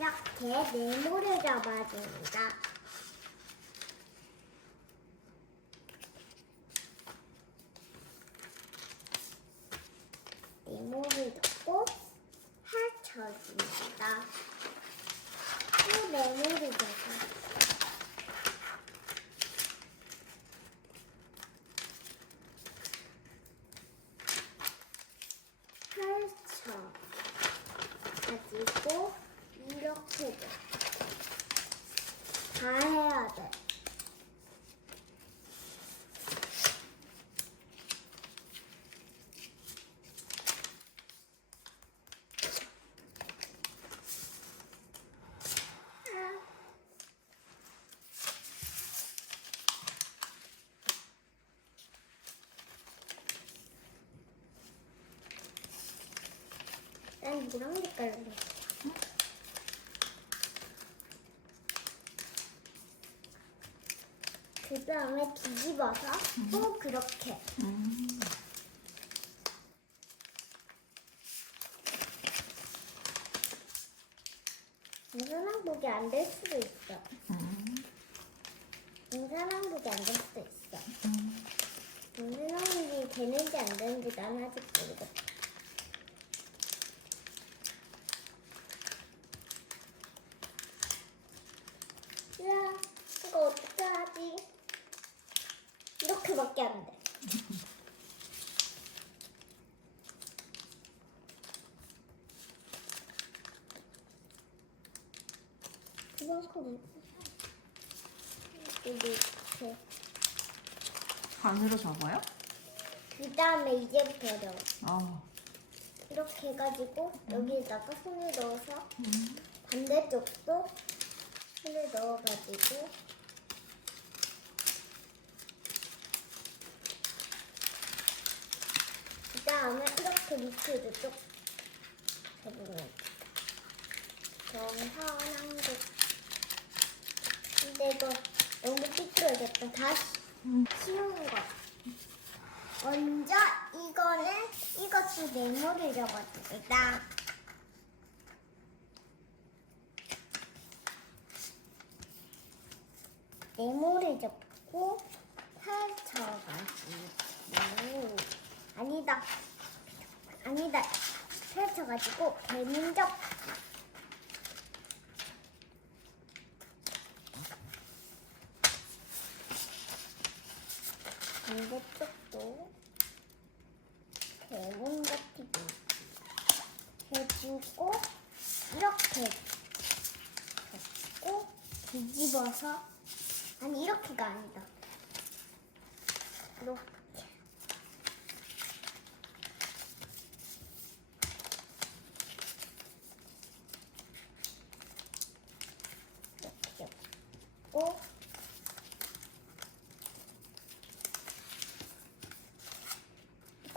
이렇게 네모를 잡아줍니다. 네모를 잡고 펼쳐줍니다. 또 네모를. 펼쳐 가지고 이렇게 돼. 다 해야 돼. 아. 난 노랑 색깔로 해. 그 다음에 뒤집어서 또 그렇게 음. 동서남북이 안 될 수도 있어. 음. 동서남북이 안 될 수도 있어. 음. 동서남북이 되는지 안 되는지 난 아직 모르겠어. 야, 이거 어떻게 하지? 이렇게밖에 안 돼. 이만큼 이렇게 반으로 접어요? 그 다음에 이제부터 어려워. 어. 이렇게 해가지고 여기에다가 손을 넣어서 음. 반대쪽도 손을 넣어가지고 그 다음에 이렇게 밑으로 쭉 접으면 정상한국 근데 이거 너무 삐뚤어졌다. 다시 음. 쉬운 거. 먼저 이거는 이것도 네모를 접어줍니다 네모를 접고 펼쳐가지고. 아니다. 아니다. 펼쳐가지고 대문접 반대 쪽도 대문접히기 해주고 이렇게 접고 뒤집어서 아니 이렇게가 아니다. 이렇게 접고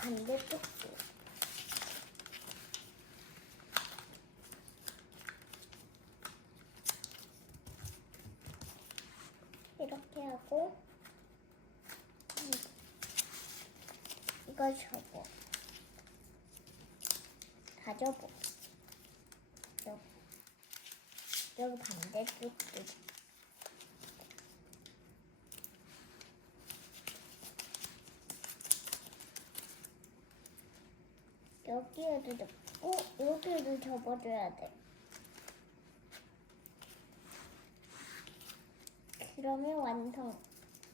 반대쪽도 이렇게 하고 음, 이거 접어. 다 접어 여기 반대쪽도 여기에도 접고 여기에도 접어줘야 돼 그러면 완성.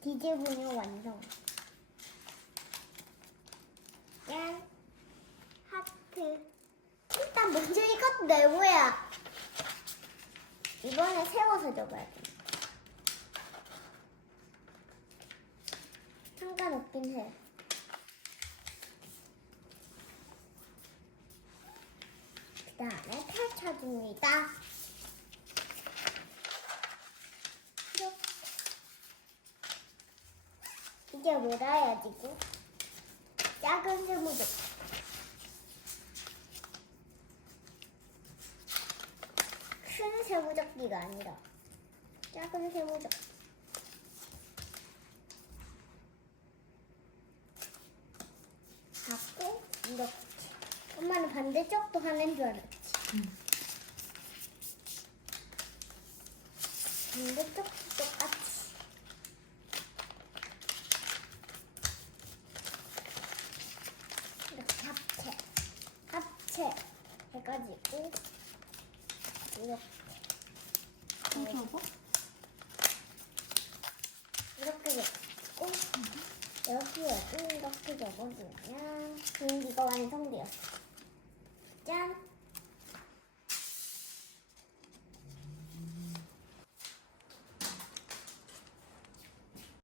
뒤집으면 완성. 짠. 하트. 일단 먼저 이것도 네모야. 이번에 세워서 접어야 돼. 상관없긴 해. 그 다음에 펼쳐줍니다. 이렇게. 이게 뭐라 해야지고? 작은 세모도. 큰 세모잡기가 아니라 작은 세모잡기. 갖고 반대쪽도 하는 줄 알았지. 반대쪽도 똑같이. 이렇게 합체. 합체. 해가지고, 이렇게. 이렇게 적고, 여기에도 이렇게 적어주면, 비행기가 완성되었어. 짠!